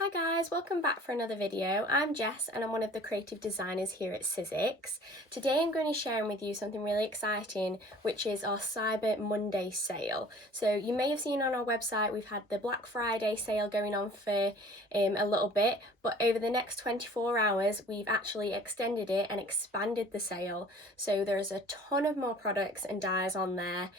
Hi guys, welcome back for another video. I'm Jess and I'm one of the creative designers here at Sizzix. Today I'm going to be sharing with you something really exciting, which is our Cyber Monday sale. So you may have seen on our website we've had the Black Friday sale going on for a little bit, but over the next 24 hours we've actually extended it and expanded the sale. So there's a ton of more products and dies on there,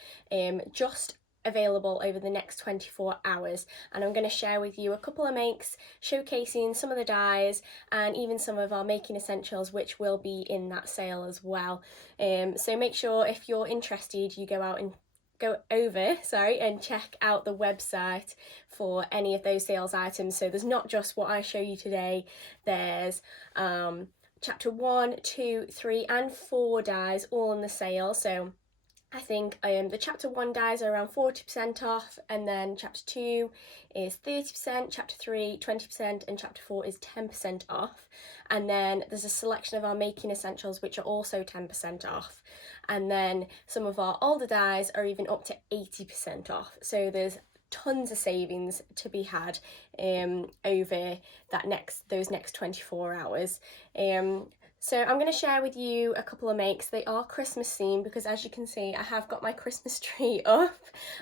just available over the next 24 hours, and I'm going to share with you a couple of makes showcasing some of the dies and even some of our making essentials which will be in that sale as well. So make sure if you're interested you go over and check out the website for any of those sales items. So there's not just what I show you today, there's chapter 1, 2, 3 and 4 dies all in the sale. So I think the chapter 1 dies are around 40% off, and then chapter 2 is 30%, chapter 3 20%, and chapter 4 is 10% off. And then there's a selection of our making essentials which are also 10% off. And then some of our older dies are even up to 80% off. So there's tons of savings to be had over those next 24 hours. So I'm going to share with you a couple of makes. They are Christmas themed because, as you can see, I have got my Christmas tree up.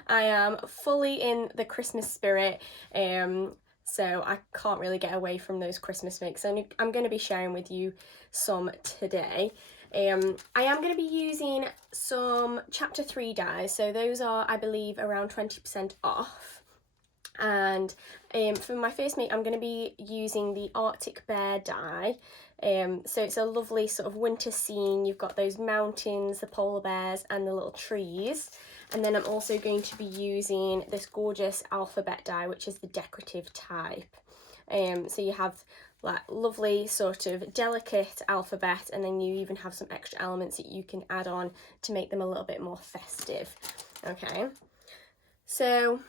I am fully in the Christmas spirit, so I can't really get away from those Christmas makes. I'm going to be sharing with you some today. I am going to be using some chapter 3 dies, so those are, I believe, around 20% off. And for my first make I'm going to be using the Arctic Bear die. So it's a lovely sort of winter scene. You've got those mountains, the polar bears and the little trees. And then I'm also going to be using this gorgeous alphabet die, which is the decorative type. So you have like lovely sort of delicate alphabet, and then you even have some extra elements that you can add on to make them a little bit more festive. Okay, so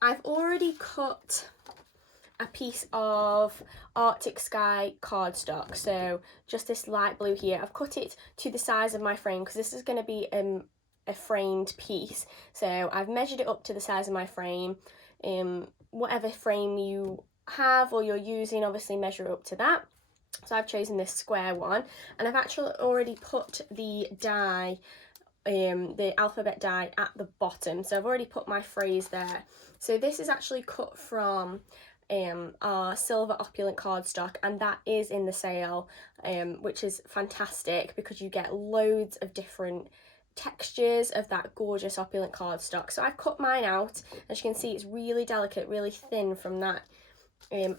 I've already cut a piece of Arctic Sky cardstock, so just this light blue here. I've cut it to the size of my frame because this is going to be a framed piece, so I've measured it up to the size of my frame. Whatever frame you have or you're using, obviously measure up to that. So I've chosen this square one, and I've actually already put the die, the alphabet die, at the bottom, so I've already put my phrase there. So this is actually cut from our silver opulent cardstock, and that is in the sale, which is fantastic because you get loads of different textures of that gorgeous opulent cardstock. So I've cut mine out. As you can see, it's really delicate, really thin from that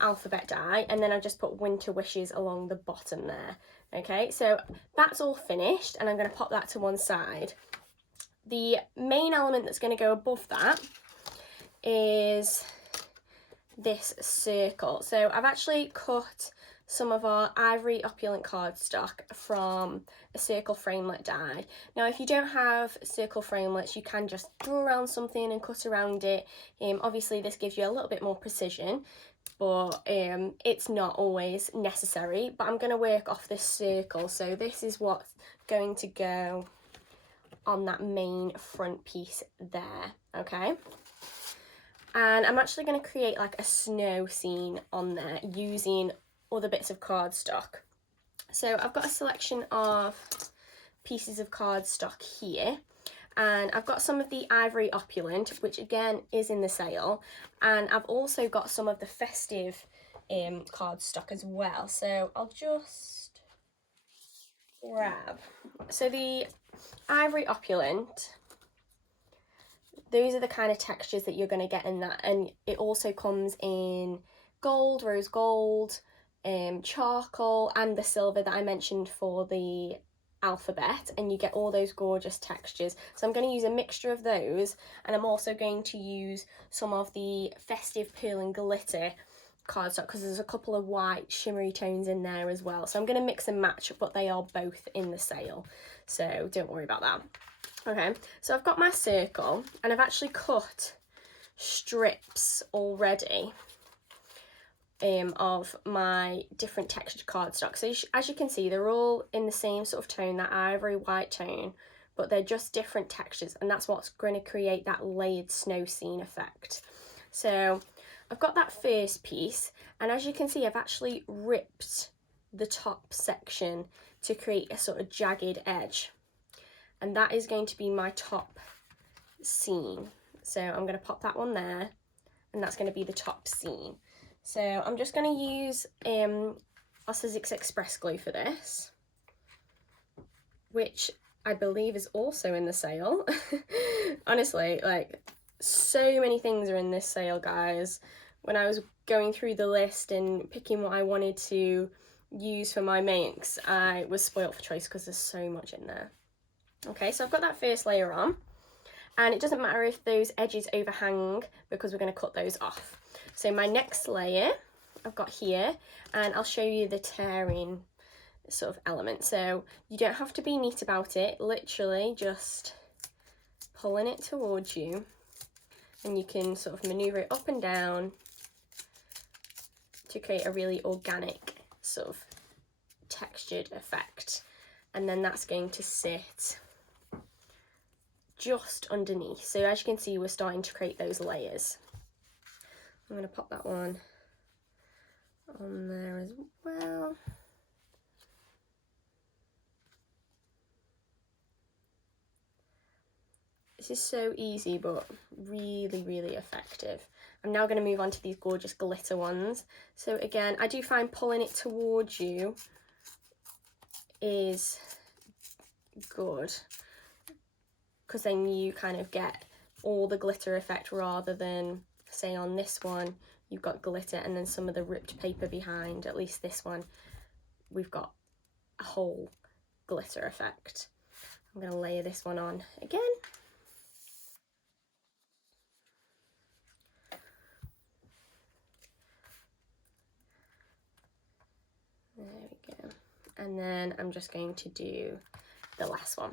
alphabet die, and then I've just put winter wishes along the bottom there. Okay, so that's all finished, and I'm going to pop that to one side. The main element that's going to go above that is this circle. So I've actually cut some of our ivory opulent cardstock from a circle framelit die. Now if you don't have circle framelits, you can just draw around something and cut around it. Obviously this gives you a little bit more precision, but it's not always necessary. But I'm going to work off this circle, so this is what's going to go on that main front piece there. Okay, and I'm actually going to create like a snow scene on there using other bits of cardstock. So I've got a selection of pieces of cardstock here, and I've got some of the ivory opulent, which again is in the sale, and I've also got some of the festive cardstock as well. So I'll just grab, so the ivory opulent, those are the kind of textures that you're going to get in that, and it also comes in gold, rose gold, charcoal, and the silver that I mentioned for the alphabet, and you get all those gorgeous textures. So I'm going to use a mixture of those, and I'm also going to use some of the festive pearl and glitter cardstock because there's a couple of white shimmery tones in there as well. So I'm going to mix and match, but they are both in the sale, so don't worry about that. Okay, so I've got my circle, and I've actually cut strips already of my different textured cardstock. So as you can see, they're all in the same sort of tone, that ivory white tone, but they're just different textures, and that's what's going to create that layered snow scene effect. So I've got that first piece, and as you can see, I've actually ripped the top section to create a sort of jagged edge, and that is going to be my top seam. So I'm going to pop that one there, and that's going to be the top seam. So I'm just going to use our Sizzix Express glue for this, which I believe is also in the sale. Honestly, like, so many things are in this sale, guys. When I was going through the list and picking what I wanted to use for my makes, I was spoilt for choice because there's so much in there. Okay, so I've got that first layer on, and it doesn't matter if those edges overhang because we're going to cut those off. So my next layer I've got here, and I'll show you the tearing sort of element. So you don't have to be neat about it, literally just pulling it towards you, and you can sort of maneuver it up and down to create a really organic sort of textured effect. And then that's going to sit just underneath. So as you can see, we're starting to create those layers. I'm going to pop that one on there as well. This is so easy, but really, really effective. I'm now going to move on to these gorgeous glitter ones. So again, I do find pulling it towards you is good, because then you kind of get all the glitter effect, rather than, say, on this one, you've got glitter and then some of the ripped paper behind. At least this one, we've got a whole glitter effect. I'm going to layer this one on again. There we go. And then I'm just going to do the last one.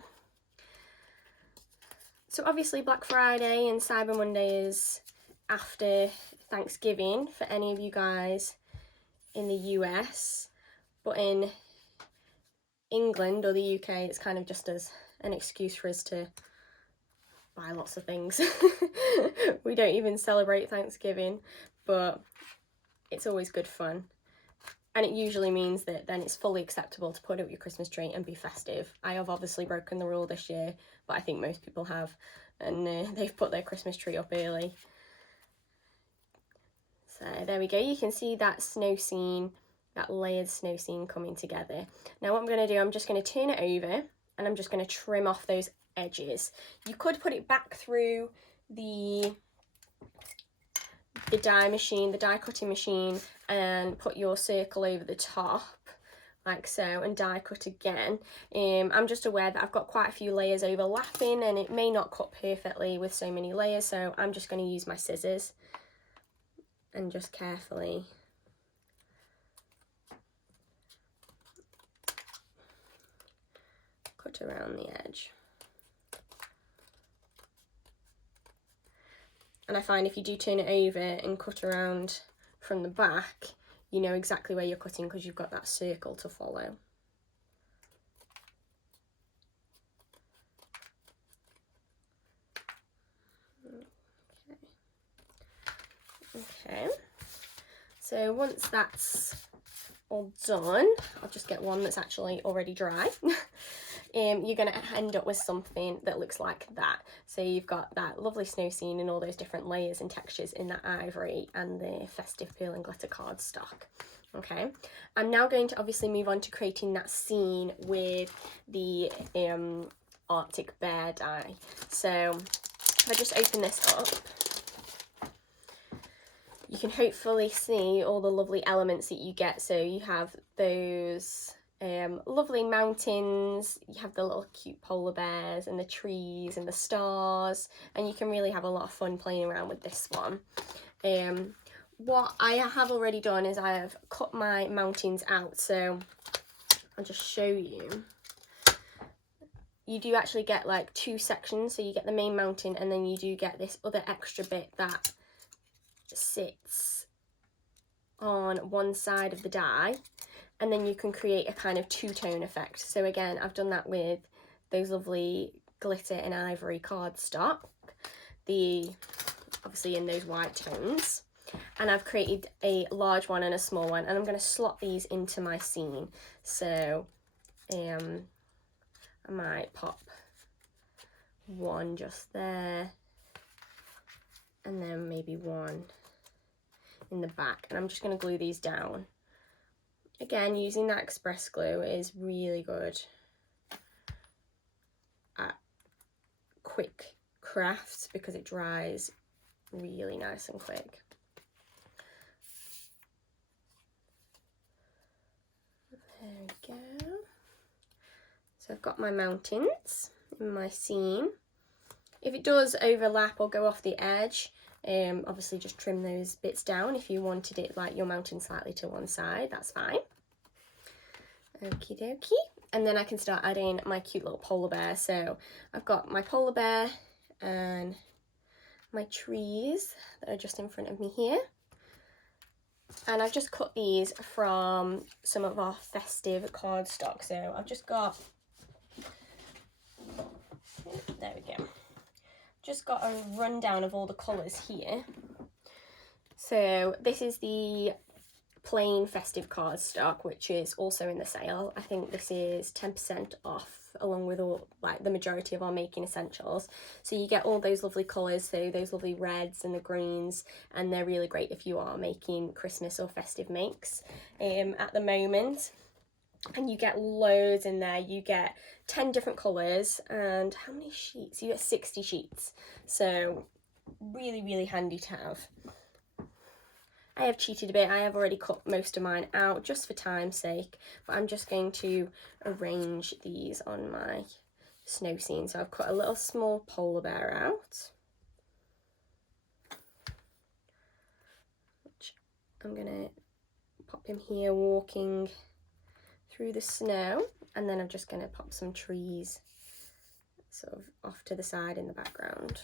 So obviously Black Friday and Cyber Monday is after Thanksgiving for any of you guys in the US, but in England or the UK, it's kind of just as an excuse for us to buy lots of things. We don't even celebrate Thanksgiving, but it's always good fun. And it usually means that then it's fully acceptable to put up your Christmas tree and be festive. I have obviously broken the rule this year, but I think most people have, and they've put their Christmas tree up early. So there we go, you can see that snow scene, that layered snow scene coming together. Now what I'm going to do, I'm just going to turn it over, and I'm just going to trim off those edges. You could put it back through the die machine, the die cutting machine, and put your circle over the top like so, and die cut again. I'm just aware that I've got quite a few layers overlapping, and it may not cut perfectly with so many layers, so I'm just going to use my scissors and just carefully cut around the edge. And I find if you do turn it over and cut around from the back, you know exactly where you're cutting because you've got that circle to follow. Okay. So once that's all done, I'll just get one that's actually already dry. You're going to end up with something that looks like that. So you've got that lovely snow scene and all those different layers and textures in that ivory and the festive pearl and glitter cardstock. Okay, I'm now going to obviously move on to creating that scene with the Arctic bear die. So if I just open this up, you can hopefully see all the lovely elements that you get. So you have those lovely mountains, you have the little cute polar bears and the trees and the stars, and you can really have a lot of fun playing around with this one. What I have already done is I have cut my mountains out, so I'll just show you. You do actually get like two sections, so you get the main mountain, and then you do get this other extra bit that sits on one side of the die, and then you can create a kind of two-tone effect. So again, I've done that with those lovely glitter and ivory cardstock, obviously in those white tones. and I've created a large one and a small one, and I'm going to slot these into my scene. So I might pop one just there, and then maybe one in the back, and I'm just going to glue these down. Again, using that express glue is really good at quick crafts because it dries really nice and quick. There we go. So I've got my mountains in my seam. If it does overlap or go off the edge, obviously just trim those bits down. If you wanted it like your mountain slightly to one side, that's fine. Okie dokie. And then I can start adding my cute little polar bear. So I've got my polar bear and my trees that are just in front of me here. And I've just cut these from some of our festive cardstock. So I've just got, there we go. Just got a rundown of all the colours here. So this is the plain festive cardstock, which is also in the sale. I think this is 10% off along with all like the majority of our making essentials. So you get all those lovely colours, so those lovely reds and the greens, and they're really great if you are making Christmas or festive makes at the moment. And you get loads in there. You get 10 different colours, and how many sheets? You get 60 sheets. So really, really handy to have. I have cheated a bit. I have already cut most of mine out just for time's sake, but I'm just going to arrange these on my snow scene. So I've cut a little small polar bear out, which I'm going to pop him here walking through the snow, and then I'm just going to pop some trees sort of off to the side in the background.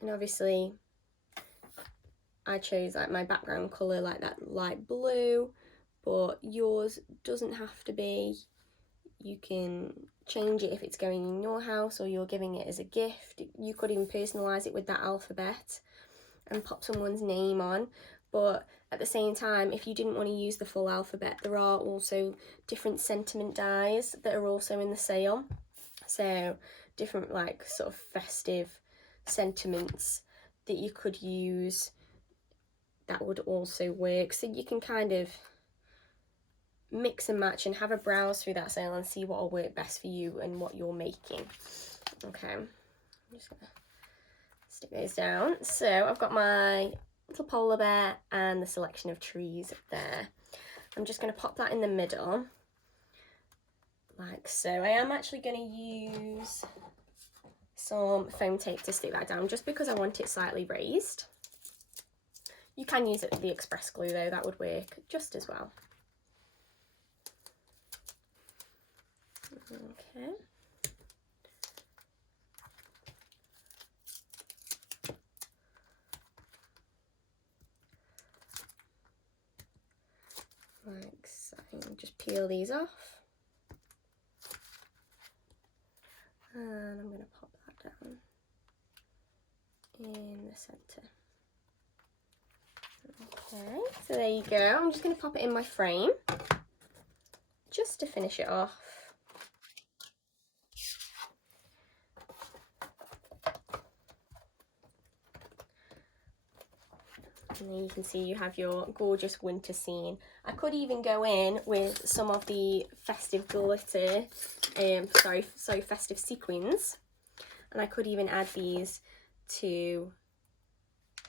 And obviously I chose like my background colour like that light blue, but yours doesn't have to be. You can change it if it's going in your house or you're giving it as a gift. You could even personalise it with that alphabet and pop someone's name on. But at the same time, if you didn't want to use the full alphabet, there are also different sentiment dies that are also in the sale. So different like sort of festive sentiments that you could use that would also work. So you can kind of mix and match and have a browse through that sale and see what will work best for you and what you're making. Okay, I'm just gonna stick those down. So I've got my little polar bear and the selection of trees there. I'm just going to pop that in the middle like so. I am actually going to use some foam tape to stick that down just because I want it slightly raised. You can use the express glue though, that would work just as well. Okay. Like so, just peel these off. And I'm going to pop that down in the centre. Okay, so there you go. I'm just going to pop it in my frame just to finish it off. And then you can see you have your gorgeous winter scene. I could even go in with some of the festive glitter, festive sequins, and I could even add these to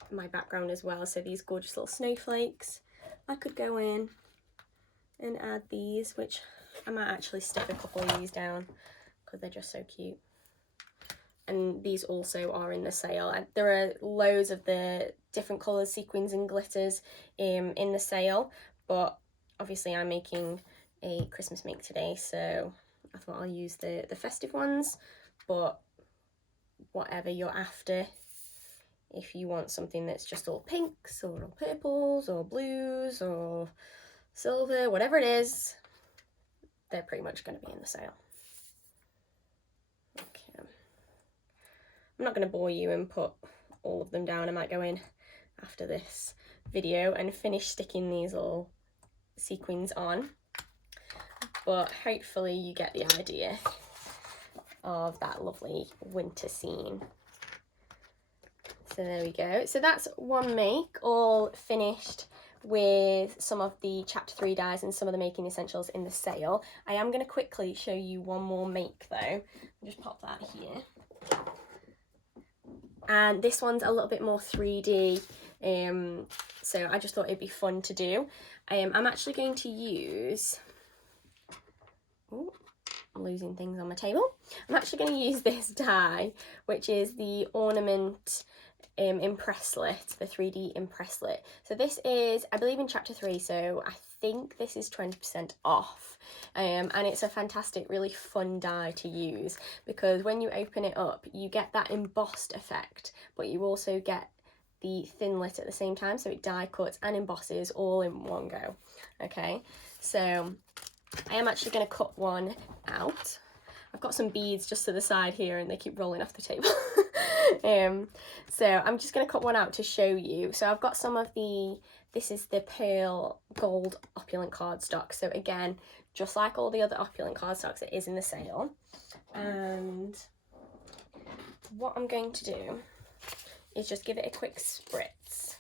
my background as well. So these gorgeous little snowflakes, I could go in and add these, which I might actually stick a couple of these down because they're just so cute. And these also are in the sale. There are loads of the different colours, sequins and glitters in the sale, but obviously I'm making a Christmas make today, so I thought I'll use the festive ones. But whatever you're after, if you want something that's just all pinks or all purples or blues or silver, whatever it is, they're pretty much going to be in the sale. Okay. I'm not going to bore you and put all of them down. I might go in after this video and finish sticking these little sequins on, but hopefully you get the idea of that lovely winter scene. So there we go. So that's one make all finished with some of the chapter 3 dies and some of the making essentials in the sale. I am going to quickly show you one more make though. I'll just pop that here. And this one's a little bit more 3D, so I just thought it'd be fun to do. I'm actually going to use, I'm losing things on my table. I'm actually going to use this die, which is the Ornament Impresslet, the 3D Impresslet. So this is, I believe, in chapter 3, so I think this is 20% off. And it's a fantastic, really fun die to use, because when you open it up, you get that embossed effect, but you also get the thin lit at the same time, so it die cuts and embosses all in one go. Okay, so I am actually going to cut one out. I've got some beads just to the side here and they keep rolling off the table. So I'm just going to cut one out to show you. So I've got some of the, this is the pearl gold opulent cardstock. So again, just like all the other opulent cardstocks, it is in the sale. And what I'm going to do is just give it a quick spritz,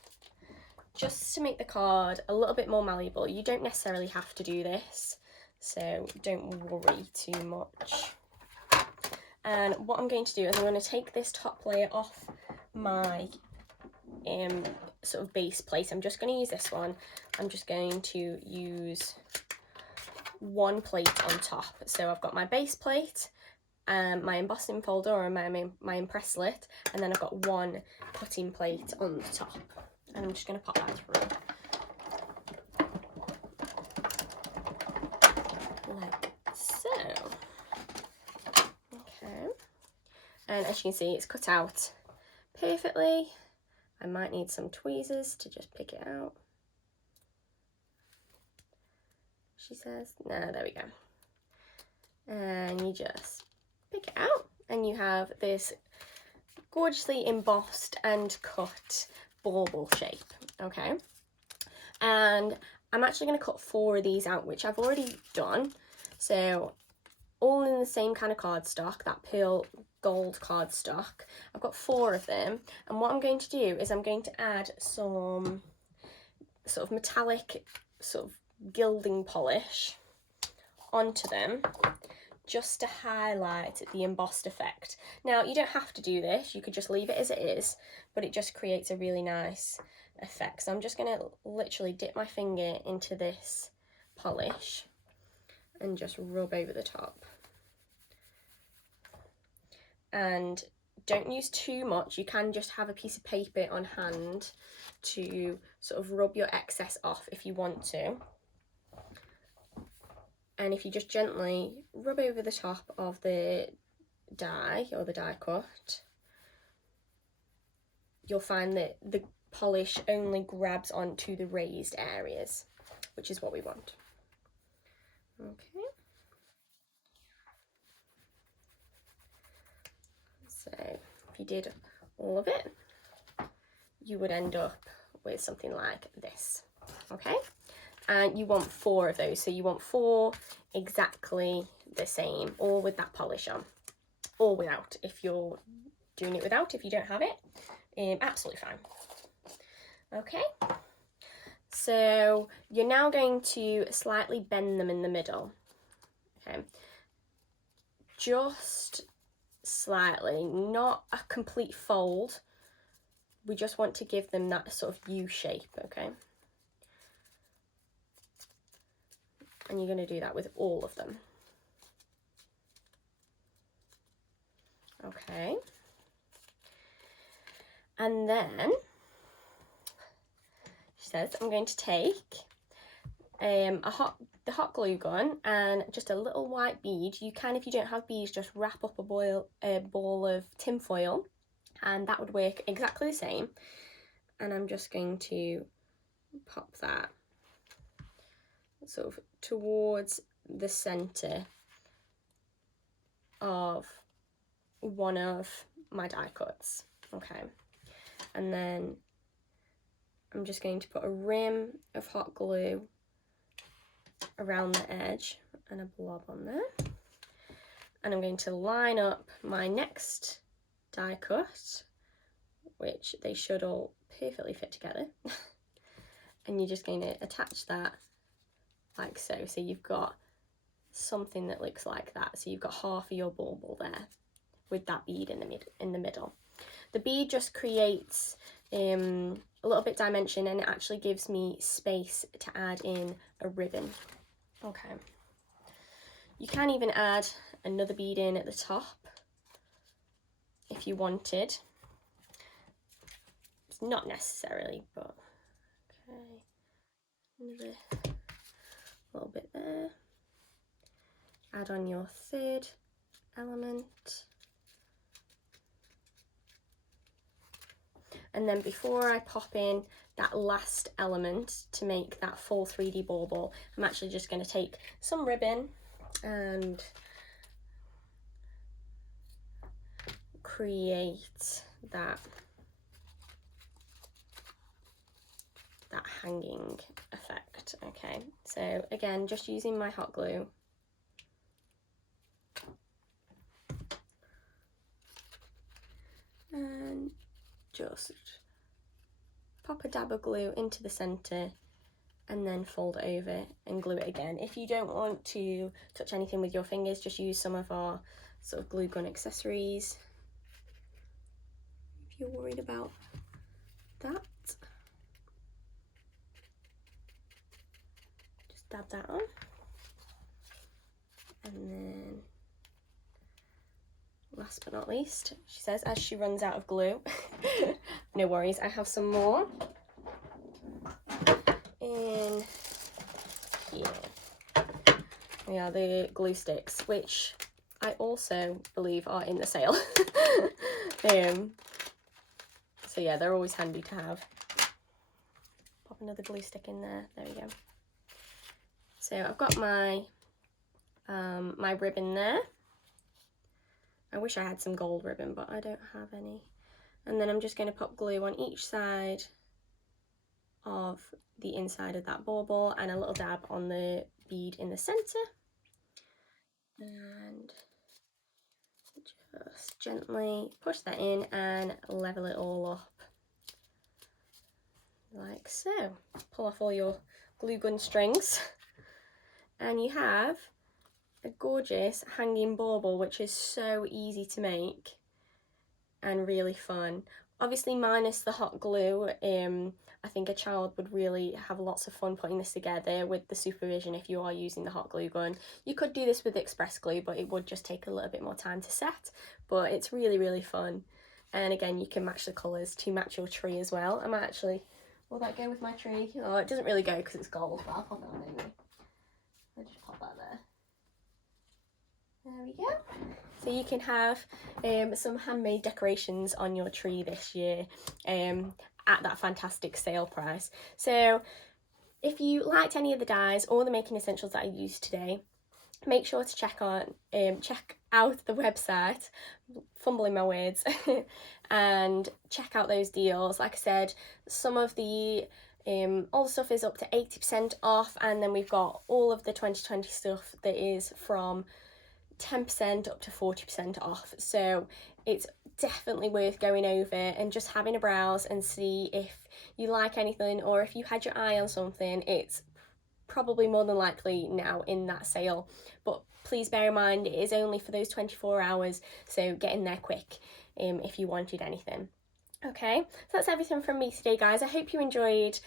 just to make the card a little bit more malleable. You don't necessarily have to do this, so don't worry too much. And what I'm going to do is I'm going to take this top layer off my sort of base plate. I'm just going to use this one. I'm just going to use one plate on top. So I've got my base plate, my embossing folder or my impresslet, and then I've got one cutting plate on the top. And I'm just going to pop that through. Like so. Okay. And as you can see, it's cut out perfectly. I might need some tweezers to just pick it out. She says, no, there we go. And you just pick it out and you have this gorgeously embossed and cut bauble shape. Okay. And I'm actually going to cut 4 of these out, which I've already done. So all in the same kind of cardstock, that pearl gold cardstock. I've got 4 of them, and what I'm going to do is I'm going to add some sort of metallic sort of gilding polish onto them, just to highlight the embossed effect. Now, you don't have to do this, you could just leave it as it is, but it just creates a really nice effect. So I'm just going to literally dip my finger into this polish and just rub over the top. And don't use too much. You can just have a piece of paper on hand to sort of rub your excess off if you want to. And if you just gently rub over the top of the die or the die cut, you'll find that the polish only grabs onto the raised areas, which is what we want. Okay. So if you did all of it, you would end up with something like this. Okay. And you want 4 of those, so you want 4 exactly the same, all with that polish on, or without. If you're doing it without, if you don't have it, absolutely fine. Okay, so you're now going to slightly bend them in the middle. Okay, just slightly, not a complete fold. We just want to give them that sort of U shape. Okay. And you're going to do that with all of them. Okay. And then she says, I'm going to take the hot glue gun and just a little white bead. You can, if you don't have beads, just wrap up a ball of tin foil, and that would work exactly the same. And I'm just going to pop that sort of towards the center of one of my die cuts. Okay, and then I'm just going to put a rim of hot glue around the edge and a blob on there, and I'm going to line up my next die cut, which they should all perfectly fit together. And you're just going to attach that like so. So you've got something that looks like that. So you've got half of your bauble there with that bead in the middle. The bead just creates a little bit dimension, and it actually gives me space to add in a ribbon. Okay. You can even add another bead in at the top if you wanted. It's not necessarily, but okay. Another little bit there. Add on your third element. And then before I pop in that last element to make that full 3D bauble, I'm actually just going to take some ribbon and create that hanging effect. Okay, so again, just using my hot glue. And just pop a dab of glue into the center and then fold it over and glue it again. If you don't want to touch anything with your fingers, just use some of our sort of glue gun accessories if you're worried about that. Just dab that on, and then last but not least, she says, as she runs out of glue, no worries, I have some more in here. They are the glue sticks, which I also believe are in the sale. So yeah, they're always handy to have. Pop another glue stick in there. There we go. So I've got my my ribbon there. I wish I had some gold ribbon, but I don't have any. And then I'm just going to pop glue on each side of the inside of that bauble and a little dab on the bead in the center. And just gently push that in and level it all up. Like so. Pull off all your glue gun strings. And you have a gorgeous hanging bauble, which is so easy to make and really fun. Obviously minus the hot glue, I think a child would really have lots of fun putting this together with the supervision if you are using the hot glue gun. You could do this with express glue, but it would just take a little bit more time to set, but it's really, really fun. And again, you can match the colours to match your tree as well. I might actually, will that go with my tree? Oh, it doesn't really go because it's gold, but I'll pop it on anyway. I'll just pop that there. There we go. So you can have some handmade decorations on your tree this year at that fantastic sale price. So if you liked any of the dies or the making essentials that I used today, make sure to check out the website, fumbling my words, and check out those deals. Like I said, some of the all the stuff is up to 80% off, and then we've got all of the 2020 stuff that is from 10% up to 40% off. So it's definitely worth going over and just having a browse and see if you like anything, or if you had your eye on something, it's probably more than likely now in that sale. But please bear in mind, it is only for those 24 hours, so get in there quick if you wanted anything. Okay, so that's everything from me today, guys. I hope you enjoyed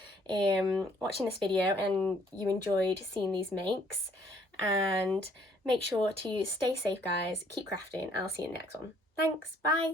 watching this video and you enjoyed seeing these makes, and make sure to stay safe, guys. Keep crafting. I'll see you in the next one. Thanks, bye.